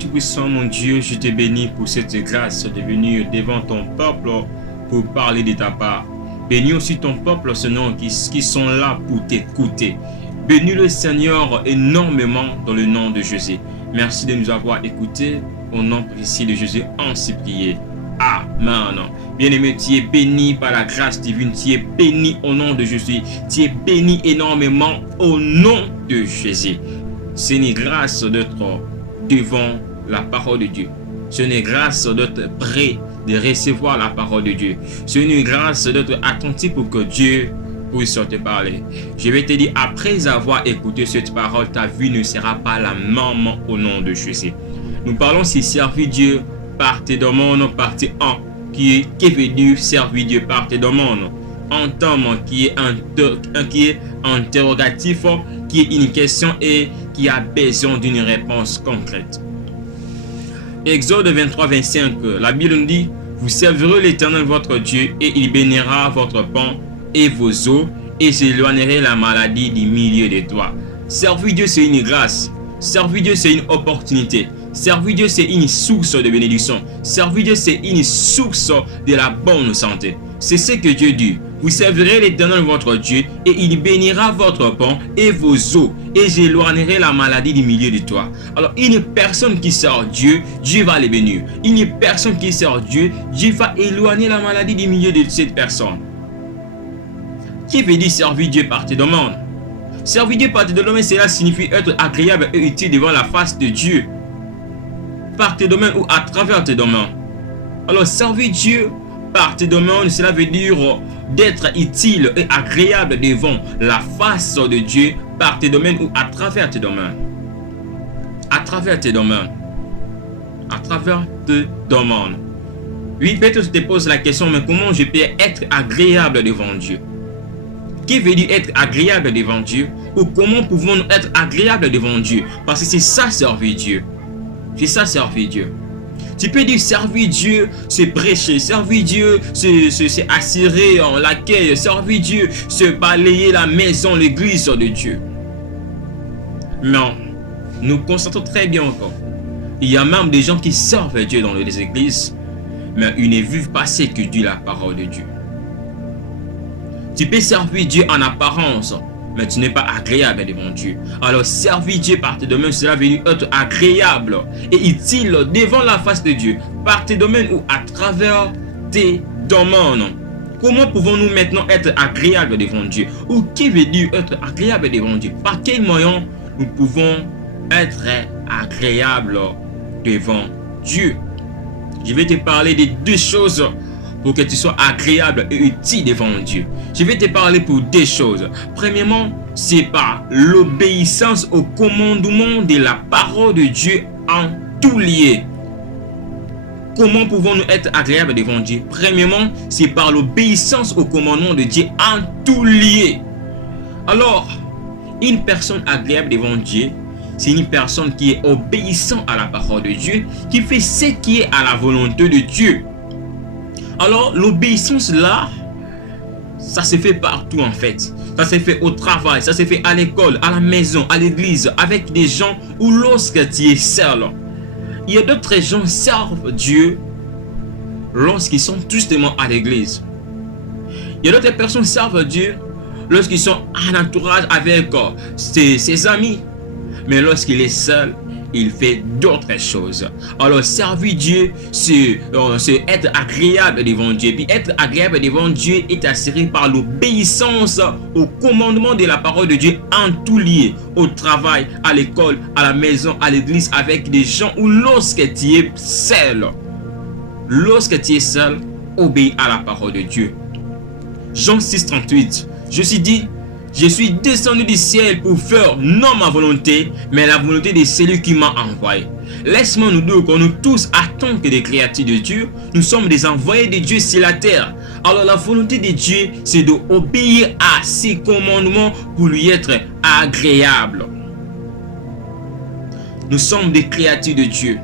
Tout-Puissant, mon Dieu, je te bénis pour cette grâce de venir devant ton peuple pour parler de ta part. Bénis aussi ton peuple, Seigneur, qui sont là pour t'écouter. Bénis le Seigneur énormément dans le nom de Jésus. Merci de nous avoir écoutés. Au nom précis de Jésus, ainsi prié. Amen. Bien-aimé, tu es béni par la grâce divine. Tu es béni au nom de Jésus. Tu es béni énormément au nom de Jésus. C'est une grâce d'être devant la parole de Dieu. C'est une grâce d'être prêt de recevoir la parole de Dieu. C'est une grâce d'être attentif pour que Dieu puisse te parler. Je vais te dire, après avoir écouté cette parole, ta vie ne sera pas la même au nom de Jésus. Nous parlons si servir Dieu, partie de mon partie 1, qui veut dire servir Dieu, partie de mon en terme qui est interrogatif, qui est une question et qui a besoin d'une réponse concrète. Exode 23, 25, la Bible nous dit: vous servirez l'Éternel votre Dieu et il bénira votre pain et vos eaux et j'éloignerai la maladie du milieu de toi. Servir Dieu, c'est une grâce. Servir Dieu, c'est une opportunité. Servir Dieu, c'est une source de bénédiction. Servir Dieu, c'est une source de la bonne santé. C'est ce que Dieu dit. Vous servirez l'Éternel votre Dieu et il bénira votre pain et vos eaux et j'éloignerai la maladie du milieu de toi. Alors, une personne qui sert Dieu, Dieu va les bénir. Une personne qui sert Dieu, Dieu va éloigner la maladie du milieu de cette personne. Qui veut dire servir Dieu par tes demandes? Servir Dieu par tes demandes, cela signifie être agréable et utile devant la face de Dieu. Par tes domaines ou à travers tes domaines. Alors, servir Dieu par tes domaines, cela veut dire d'être utile et agréable devant la face de Dieu par tes domaines ou à travers tes domaines. À travers tes domaines. À travers tes domaines. Oui, peut-être tu te poses la question, mais comment je peux être agréable devant Dieu? Qui veut dire être agréable devant Dieu? Ou comment pouvons-nous être agréables devant Dieu? Parce que c'est ça servir Dieu. C'est ça servir Dieu. Tu peux dire servir Dieu, c'est prêcher. Servir Dieu, c'est assurer l'accueil. Servir Dieu, c'est balayer la maison, l'église de Dieu. Non, nous constatons très bien encore. Il y a même des gens qui servent Dieu dans les églises, mais ils ne vivent pas ce que dit la parole de Dieu. Tu peux servir Dieu en apparence, mais tu n'es pas agréable devant Dieu. Alors, servir Dieu par tes domaines, cela veut dire être agréable et utile devant la face de Dieu, par tes domaines ou à travers tes domaines. Comment pouvons-nous maintenant être agréables devant Dieu? Ou qui veut dire être agréable devant Dieu? Par quel moyen nous pouvons être agréables devant Dieu? Je vais te parler de deux choses pour que tu sois agréable et utile devant Dieu. Je vais te parler pour deux choses. Premièrement, c'est par l'obéissance au commandement de la parole de Dieu en tout lieu. Comment pouvons-nous être agréables devant Dieu? Premièrement, c'est par l'obéissance au commandement de Dieu en tout lieu. Alors, une personne agréable devant Dieu, c'est une personne qui est obéissante à la parole de Dieu, qui fait ce qui est à la volonté de Dieu. Alors, l'obéissance là, ça se fait partout en fait. Ça se fait au travail, ça se fait à l'école, à la maison, à l'église, avec des gens ou lorsque tu es seul. Il y a d'autres gens qui servent Dieu lorsqu'ils sont justement à l'église. Il y a d'autres personnes qui servent Dieu lorsqu'ils sont en entourage avec ses amis. Mais lorsqu'il est seul, il fait d'autres choses. Alors, servir Dieu, c'est être agréable devant Dieu. Puis être agréable devant Dieu est assuré par l'obéissance au commandement de la parole de Dieu en tout lieu. Au travail, à l'école, à la maison, à l'église, avec des gens ou lorsque tu es seul. Lorsque tu es seul, obéis à la parole de Dieu. Jean 6, 38. Je suis dit, je suis descendu du ciel pour faire non ma volonté, mais la volonté de celui qui m'a envoyé. Laisse-moi nous dire que nous tous, en tant que des créatures de Dieu, nous sommes des envoyés de Dieu sur la terre. Alors la volonté de Dieu, c'est d'obéir à ses commandements pour lui être agréable. Nous sommes des créatures de Dieu.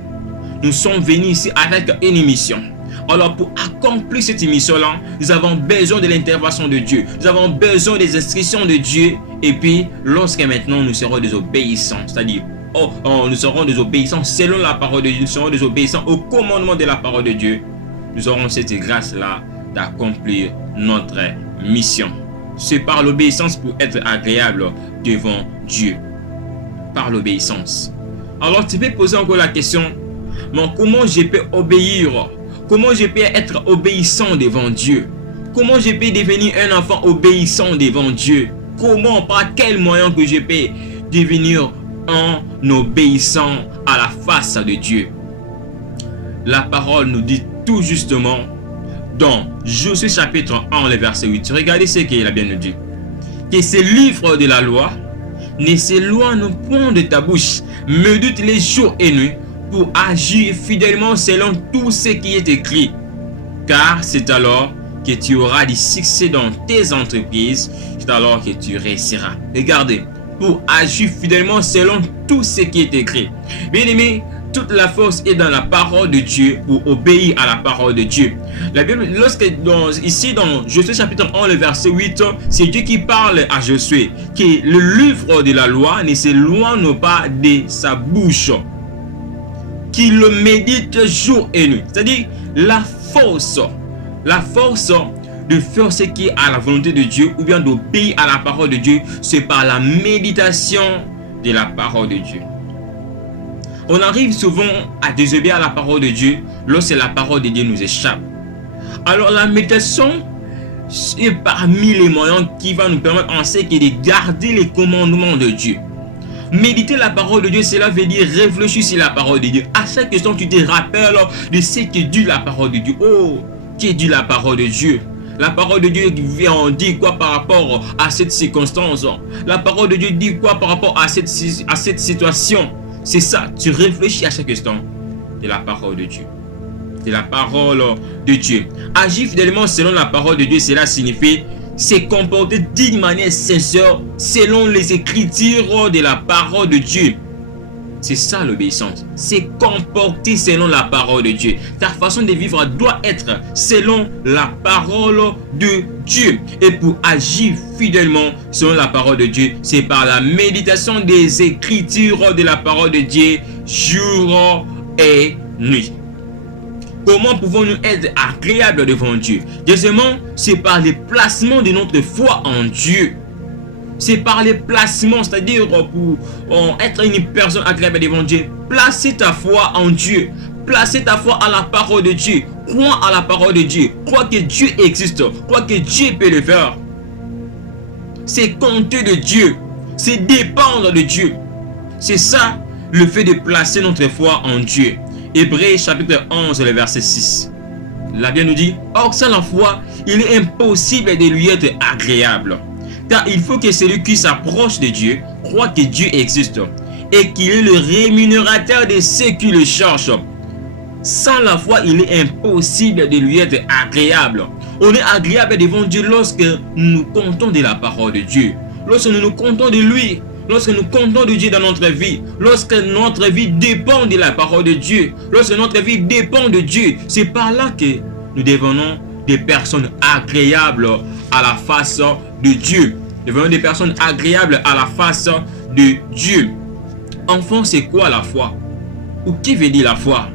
Nous sommes venus ici avec une mission. Alors pour accomplir cette mission-là, nous avons besoin de l'intervention de Dieu. Nous avons besoin des instructions de Dieu. Et puis, lorsque maintenant nous serons désobéissants, c'est-à-dire nous serons désobéissants selon la parole de Dieu, nous serons désobéissants au commandement de la parole de Dieu, nous aurons cette grâce-là d'accomplir notre mission. C'est par l'obéissance pour être agréable devant Dieu. Par l'obéissance. Alors tu peux poser encore la question, mais comment je peux obéir? Comment je peux être obéissant devant Dieu? Comment je peux devenir un enfant obéissant devant Dieu? Comment, par quel moyen que je peux devenir en obéissant à la face de Dieu? La parole nous dit tout justement dans Josué chapitre 1, le verset 8. Regardez ce qu'il a bien nous dit. Que ce livre de la loi ne s'éloigne point de ta bouche, médite les jours et nuits pour agir fidèlement selon tout ce qui est écrit. Car c'est alors que tu auras du succès dans tes entreprises, c'est alors que tu réussiras. Regardez, pour agir fidèlement selon tout ce qui est écrit. Bien aimé, toute la force est dans la parole de Dieu pour obéir à la parole de Dieu. La Bible, ici dans Josué chapitre 1, le verset 8, c'est Dieu qui parle à Josué, que le livre de la loi ne s'éloigne pas de sa bouche, qu'il le médite jour et nuit. C'est-à-dire la force de faire ce qui est à la volonté de Dieu ou bien d'obéir à la parole de Dieu, c'est par la méditation de la parole de Dieu. On arrive souvent à désobéir à la parole de Dieu lorsque la parole de Dieu nous échappe. Alors la méditation est parmi les moyens qui va nous permettre en ce qui est de garder les commandements de Dieu. Méditer la parole de Dieu, cela veut dire réfléchir sur la parole de Dieu. À chaque question, tu te rappelles de ce que dit la parole de Dieu. Oh, qui dit la parole de Dieu? La parole de Dieu vient dire quoi par rapport à cette circonstance? La parole de Dieu dit quoi par rapport à cette situation? C'est ça, tu réfléchis à chaque instant de la parole de Dieu. De la parole de Dieu. Agir fidèlement selon la parole de Dieu, cela signifie se comporter d'une manière sincère selon les écritures de la parole de Dieu. C'est ça l'obéissance. C'est comporter selon la parole de Dieu. Ta façon de vivre doit être selon la parole de Dieu. Et pour agir fidèlement selon la parole de Dieu, c'est par la méditation des écritures de la parole de Dieu jour et nuit. Comment pouvons-nous être agréables devant Dieu? Deuxièmement, c'est par le placement de notre foi en Dieu. C'est par les placements, c'est-à-dire pour être une personne agréable devant Dieu. Placez ta foi en Dieu. Placez ta foi à la parole de Dieu. Crois à la parole de Dieu. Crois que Dieu existe. Crois que Dieu peut le faire. C'est compter de Dieu. C'est dépendre de Dieu. C'est ça le fait de placer notre foi en Dieu. Hébreux chapitre 11, le verset 6. La Bible nous dit, or sans la foi, il est impossible de lui être agréable. Car il faut que celui qui s'approche de Dieu croit que Dieu existe et qu'il est le rémunérateur de ceux qui le cherchent. Sans la foi, il est impossible de lui être agréable. On est agréable devant Dieu lorsque nous nous comptons de la parole de Dieu. Lorsque nous nous comptons de lui. Lorsque nous comptons de Dieu dans notre vie. Lorsque notre vie dépend de la parole de Dieu. Lorsque notre vie dépend de Dieu. C'est par là que nous devenons des personnes agréables à la face de Dieu. Devenons des personnes agréables à la face de Dieu. Enfant, c'est quoi la foi? Ou qui veut dire la foi?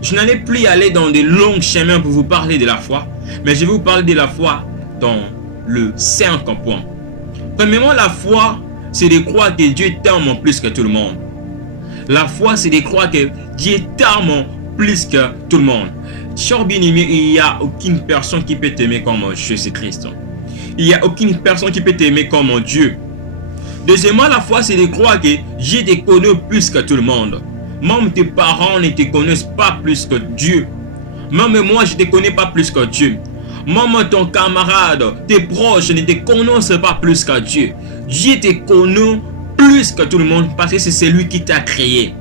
Je n'allais plus aller dans des longs chemins pour vous parler de la foi, mais je vais vous parler de la foi dans le 5 points. Premièrement, la foi, c'est de croire que Dieu t'aime plus que tout le monde. La foi, c'est de croire que Dieu t'aime plus que tout le monde. Cher bien-aimé, il n'y a aucune personne qui peut t'aimer comme Jésus-Christ. Il n'y a aucune personne qui peut t'aimer comme Dieu. Deuxièmement, la foi, c'est de croire que Dieu te connaît plus que tout le monde. Même tes parents ne te connaissent pas plus que Dieu. Même moi, je ne te connais pas plus que Dieu. Même ton camarade, tes proches ne te connaissent pas plus que Dieu. Dieu te connaît plus que tout le monde parce que c'est celui qui t'a créé.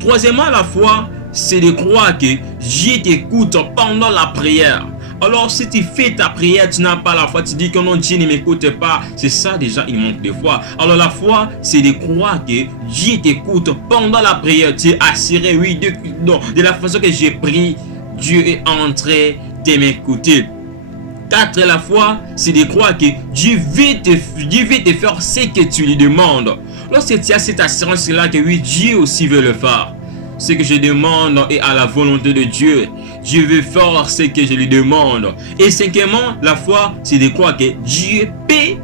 Troisièmement, la foi, c'est de croire que Dieu t'écoute pendant la prière. Alors si tu fais ta prière, tu n'as pas la foi, tu dis que non, Dieu ne m'écoute pas. C'est ça déjà, il manque de foi. Alors la foi, c'est de croire que Dieu t'écoute pendant la prière. Tu es assuré, oui, de la façon que j'ai prié, Dieu est en train de m'écouter. 4, la foi, c'est de croire que Dieu veut te faire ce que tu lui demandes. Lorsque tu as cette assurance-là que oui, Dieu aussi veut le faire. Ce que je demande est à la volonté de Dieu. Dieu veut faire ce que je lui demande. Et 5e, la foi, c'est de croire que Dieu peut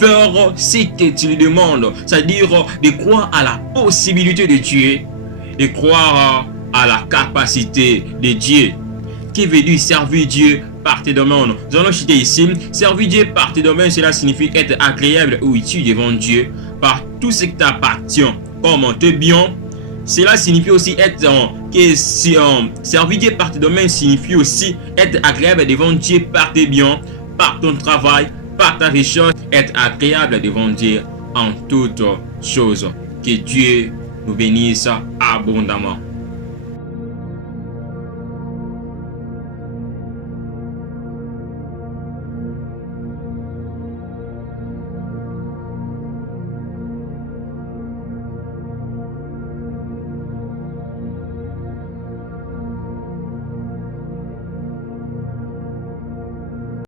faire ce que tu lui demandes. C'est-à-dire de croire à la possibilité de Dieu. De croire à la capacité de Dieu. Qui veut dire servir Dieu par tes domaines. Nous allons citer ici, servir Dieu par tes domaines, cela signifie être agréable ou utile devant Dieu par tout ce qui t'appartient, comme tes biens. Cela signifie aussi être servir Dieu par tes domaines signifie aussi être agréable devant Dieu par tes biens, par ton travail, par ta richesse, être agréable devant Dieu en toutes choses. Que Dieu nous bénisse abondamment.